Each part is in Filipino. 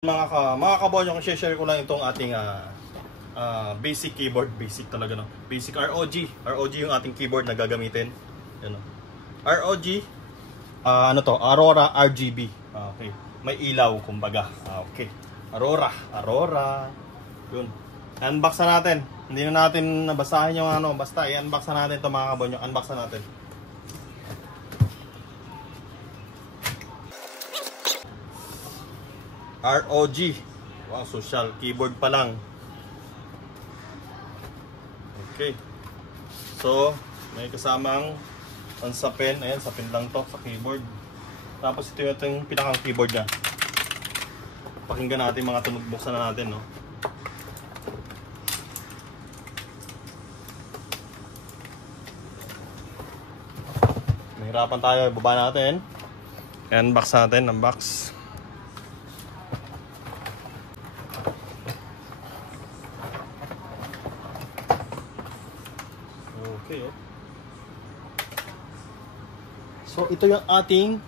Mga kabonyo, share ko lang itong ating basic keyboard. Basic talaga, no? Basic ROG yung ating keyboard na gagamitin. Yan, no? ROG, ano to? Aurora RGB. Okay. May ilaw, kumbaga. Okay. Aurora. Yun. Unbox na natin. Hindi na natin nabasahin yung ano. Basta i-unbox na natin ito, mga kabonyo. Unbox na natin. ROG. Wow, social keyboard pa lang. Okay. So, may kasamang pansapin. Ayan, sapin lang to sa keyboard. Tapos ito yung pinakang keyboard niya. Pakinggan natin mga tunog. Buksan na natin, no? Nahirapan tayo. Baba natin. Unbox natin. Unbox. Okay, oh. So ito yung ating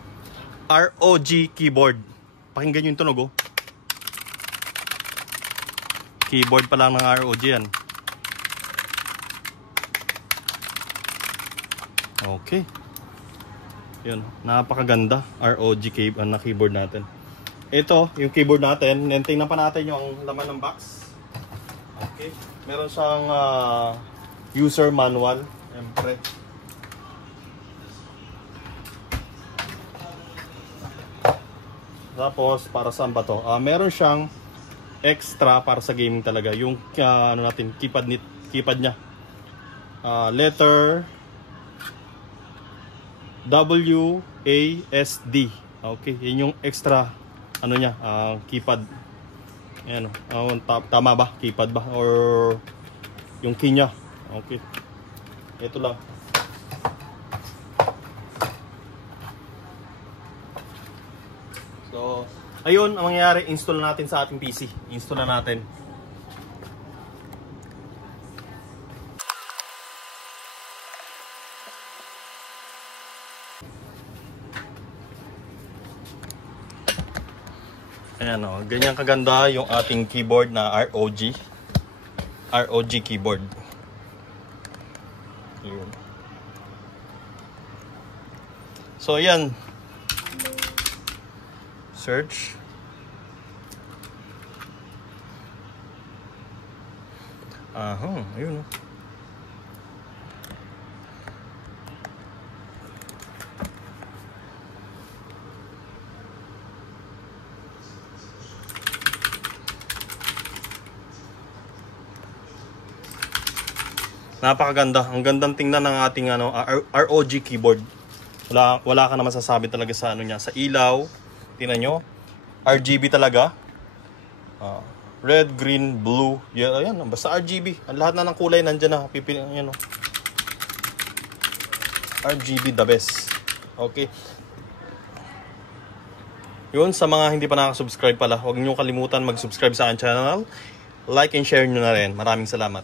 ROG keyboard. Pakinggan yung tunog, oh. Keyboard pa lang ng ROG yan. Okay. Yun, napakaganda ROG na keyboard natin. Ito yung keyboard natin. Tingnan pa natin yung laman ng box. Okay. Meron siyang user manual. Siyempre. Tapos, para saan ba to? Meron siyang extra para sa gaming talaga. Yung ano natin, keypad niya. Letter WASD. Okay, yun yung extra ano niya, keypad. Ayan, tama ba? Keypad ba? Or yung key niya. Okay. Ito lang. So, ayun ang mangyayari. Install natin sa ating PC. Install na natin. Ayan, o. Ganyan kaganda yung ating keyboard na ROG keyboard. Yun. So ayan, search. Ayun. Napakaganda. Ang gandang tingnan ng ating ROG keyboard. Wala ka na masasabi talaga sa ano niya. Sa ilaw, tingnan nyo. RGB talaga. Red, green, blue. Yeah, ayan, basta RGB. Ang lahat na ng kulay nandiyan na. Pipiliin nyo. RGB the best. Okay. Yun, sa mga hindi pa nakasubscribe pala, huwag nyo kalimutan mag-subscribe sa aking channel. Like and share nyo na rin. Maraming salamat.